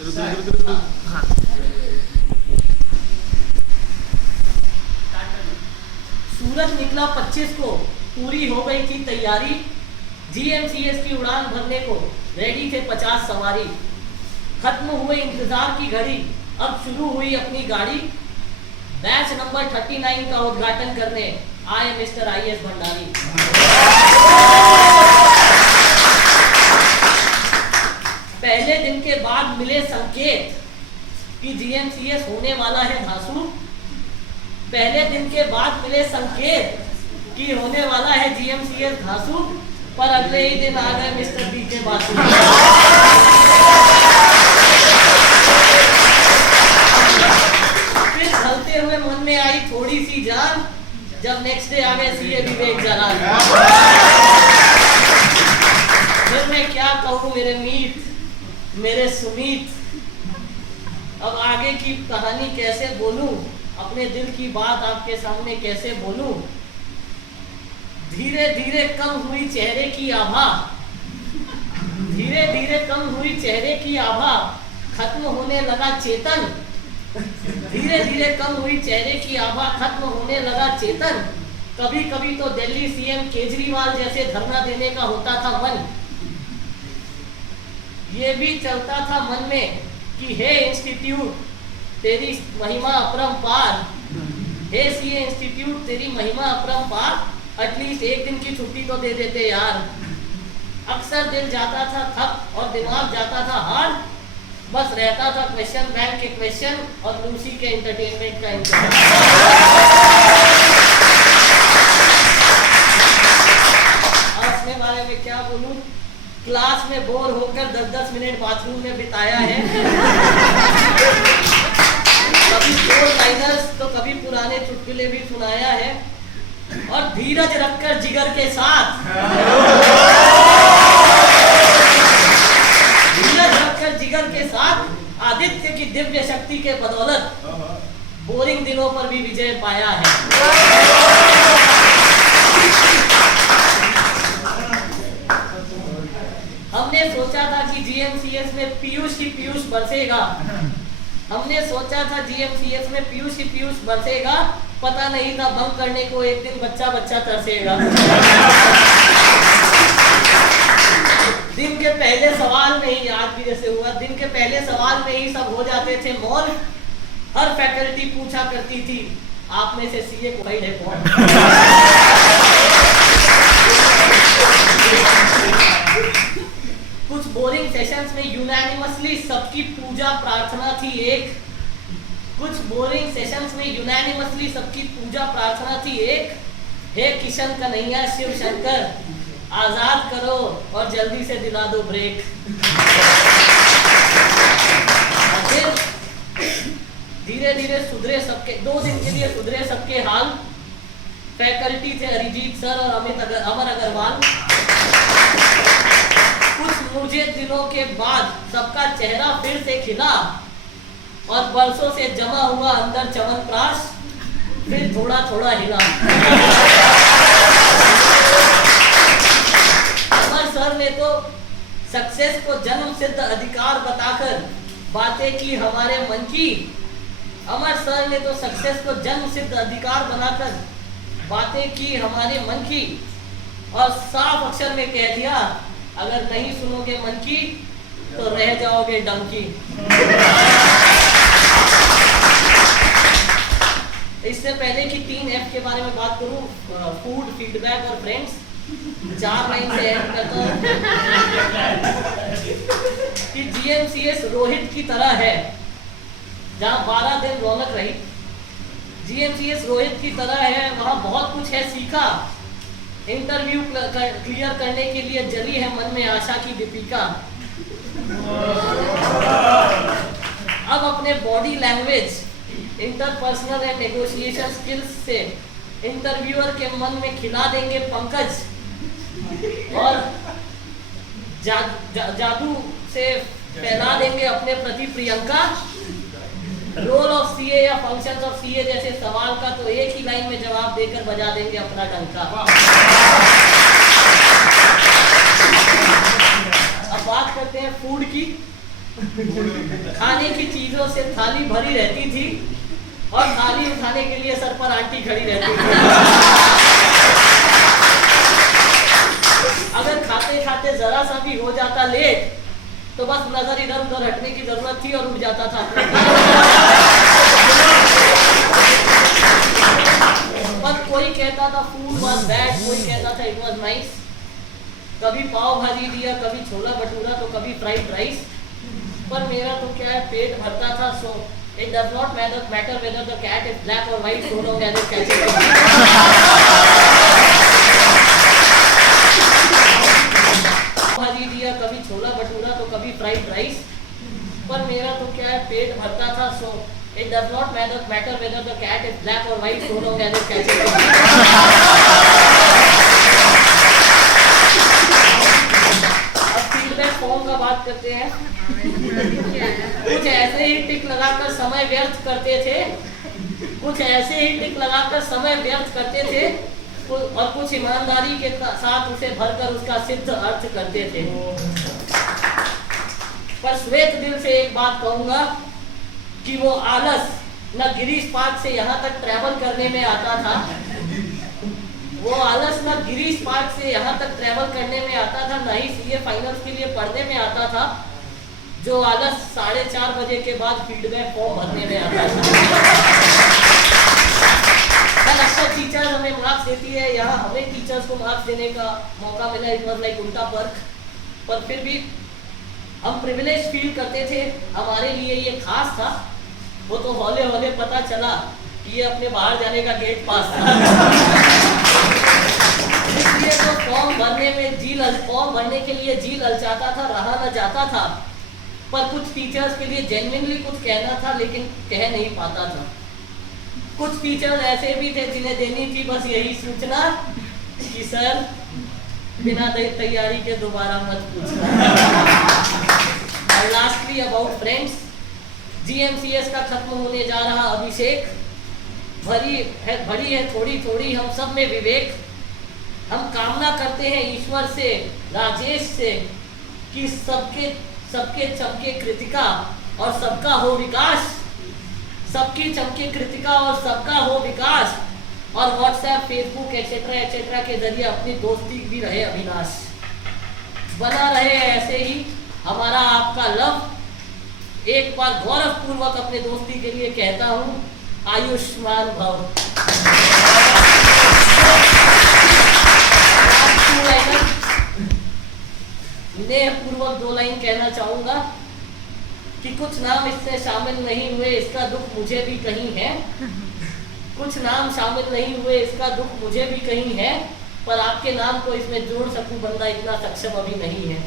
हाँ। सूरज निकला 25 को, पूरी हो गई थी तैयारी, जीएमसीएस की उड़ान भरने को रेडी थे 50 सवारी। खत्म हुए इंतजार की घड़ी, अब शुरू हुई अपनी गाड़ी। बैच नंबर 39 का उद्घाटन करने आए मिस्टर आईएएस भंडारी। पहले दिन के बाद मिले संकेत कि जीएमसीएस होने वाला है धांसू। पहले दिन के बाद मिले संकेत कि होने वाला है जीएमसीएस धांसू, पर अगले ही दिन आ गए मिस्टर डीके बासु। फिर ढलते हुए मन में आई थोड़ी सी जान, जब नेक्स्ट डे आ गए सीए विवेक जलाल। फिर मैं क्या कहूँ मेरे मीत, मेरे सुमीत, अब आगे की कहानी कैसे बोलूं, अपने दिल की बात आपके सामने कैसे बोलूं। धीरे धीरे कम हुई चेहरे की आभा, धीरे धीरे कम हुई चेहरे की आभा, खत्म होने लगा चेतन। धीरे धीरे कम हुई चेहरे की आभा, खत्म होने लगा चेतन। कभी कभी तो दिल्ली सीएम केजरीवाल जैसे धरना देने का होता था मन। ये भी चलता था मन में कि हे इंस्टीट्यूट तेरी महिमा अपरंपार, हे सीए इंस्टीट्यूट तेरी महिमा अपरंपार, एटलीस्ट एक दिन की छुट्टी तो दे देते यार। अक्सर दिल जाता था थक और दिमाग जाता था हार, बस रहता था क्वेश्चन बैंक के क्वेश्चन और लूसी के एंटरटेनमेंट का इंतजार। अपने बारे में क्या बोलूं, क्लास में बोर होकर 10-10 मिनट बाथरूम में बिताया है। कभी 4 लाइनर्स तो कभी पुराने चुटकुले भी सुनाया है, और धीरज रखकर जिगर के साथ, धीरज रखकर जिगर के साथ आदित्य की दिव्य शक्ति के बदौलत बोरिंग दिनों पर भी विजय पाया है। हमने सोचा था कि जीएमसीएस में पीयूष ही पीयूष बरसेगा, हमने सोचा था जीएमसीएस में पीयूष ही पीयूष बरसेगा, पता नहीं था बंक करने को एक दिन बच्चा बच्चा तरसेगा। दिन के पहले सवाल में ही, आज भी जैसे हुआ, दिन के पहले सवाल में ही सब हो जाते थे मौन। हर फैकल्टी पूछा करती थी आप में से सीए को है कौन। कुछ बोरिंग सेशंस में यूनानिमसली सबकी पूजा प्रार्थना थी एक, कुछ बोरिंग सेशंस में यूनानिमसली सबकी पूजा प्रार्थना थी एक, हे किशन कन्हैया शिव शंकर आजाद करो और जल्दी से दिला दो ब्रेक। फिर धीरे धीरे सुधरे सबके, 2 दिन के लिए सुधरे सबके हाल। फैकल्टी थे अरिजीत सर और अमर अग्रवाल। कुछ मुझे दिनों के बाद सबका चेहरा फिर से खिला, और बरसों से जमा हुआ अंदर च्यवनप्राश फिर थोड़ा थोड़ा हिला। अमर सर ने तो सक्सेस को जन्म सिद्ध अधिकार बताकर बातें की हमारे मन की। अमर सर ने तो सक्सेस को जन्म सिद्ध अधिकार बनाकर बातें की हमारे मन की, और साफ अक्षर में कह दिया अगर नहीं सुनोगे मन की तो रह जाओगे डंकी। इससे पहले कि 3F के बारे में बात करूं, फूड, फीडबैक और फ्रेंड्स, 4 लाइन से एंड करता हूं कि जीएमसीएस रोहित की तरह है जहां 12 दिन रौनक रही। जीएमसीएस रोहित की तरह है, वहां बहुत कुछ है सीखा। इंटरव्यू क्लियर करने के लिए जली है मन में आशा की दीपिका। अब अपने body language, interpersonal and negotiation skills से इंटरव्यूअर के मन में खिला देंगे पंकज, और जादू से फैला देंगे अपने प्रति प्रियंका। रोल ऑफ सीए या फंक्शंस ऑफ सीए जैसे सवाल का तो एक ही लाइन में जवाब देकर बजा देंगे अपना डंका। अब बात करते हैं फूड की। खाने की चीजों से थाली भरी रहती थी और थाली उठाने के लिए सर पर आंटी खड़ी रहती थी। अगर खाते खाते जरा सा भी हो जाता लेट तो बस नजर इधर उधर हटने की जरूरत थी और उठ जाता था। पर कोई कहता था फूड वाज बैड, कोई कहता था इट वाज नाइस। कभी पाव भाजी दिया, कभी छोला भटूरा, तो कभी फ्राइड राइस। पर मेरा तो क्या है, पेट भरता था। So it does not matter whether the cat is black और white, so long as it catches. भाजी दिया, कभी छोला भटूरा, तो कभी फ्राइड राइस। पर मेरा तो क्या है, पेट भरता था। So it does not matter whether the cat is black और white, so long as it catches. Form का बात करते हैं। कुछ ऐसे ही टिक लगाकर समय व्यर्थ करते थे, कुछ ऐसे ही टिक लगाकर समय व्यर्थ करते थे और कुछ ईमानदारी के साथ उसे भरकर उसका सिद्ध अर्थ करते थे। पर श्वेत दिल से एक बात कहूंगा कि वो आलस न गिरीश पार्क से यहाँ तक ट्रैवल करने में आता था, वो आलस न गिरीश पार्क से यहाँ तक ट्रैवल करने में आता था, न ही सीए फाइनल्स के लिए पढ़ने में आता था, जो आलस 4:30 बजे के बाद फीडबैक फॉर्म भरने में आता था। अक्सर टीचर हमें मार्क्स देती है, यहाँ हमें टीचर्स को मार्क्स देने का मौका मिला, इट वाज लाइक उल्टा पर्क। पर फिर भी हम प्रिविलेज फील करते थे, हमारे लिए ये खास था। वो तो हौले हौले पता चला कि ये अपने बाहर जाने का गेट पास था। इसलिए तो फॉर्म भरने के लिए जी ललचाता था, रहा न जाता था। पर कुछ टीचर्स के लिए जेन्युइनली कुछ कहना था, लेकिन कह नहीं पाता था। कुछ टीचर्स ऐसे भी थे जिन्हें देनी थी बस यही सूचना कि सर बिना तैयारी के दोबारा मत पूछना। और लास्टली अबाउट फ्रेंड्स, जीएमसीएस का खत्म होने जा रहा अभिषेक, भरी है थोड़ी थोड़ी हम सब में विवेक। हम कामना करते हैं ईश्वर से, राजेश से, कि सबके चमके कृतिका और सबका हो विकास, सबकी चमके कृतिका और सबका हो विकास। और व्हाट्सएप, फेसबुक एक्सेट्रा के जरिए अपनी दोस्ती भी रहे अविनाश, बना रहे ऐसे ही हमारा आपका लव। एक बार गौरव पूर्वक अपने दोस्ती के लिए कहता हूँ, आयुष्मान भव। स्नेह पूर्वक 2 लाइन कहना चाहूंगा कि कुछ नाम इससे शामिल नहीं हुए, इसका दुख मुझे भी कहीं है। कुछ नाम शामिल नहीं हुए, इसका दुख मुझे भी कहीं है। पर आपके नाम को इसमें जोड़ सकूं, बंदा इतना सक्षम अभी नहीं है।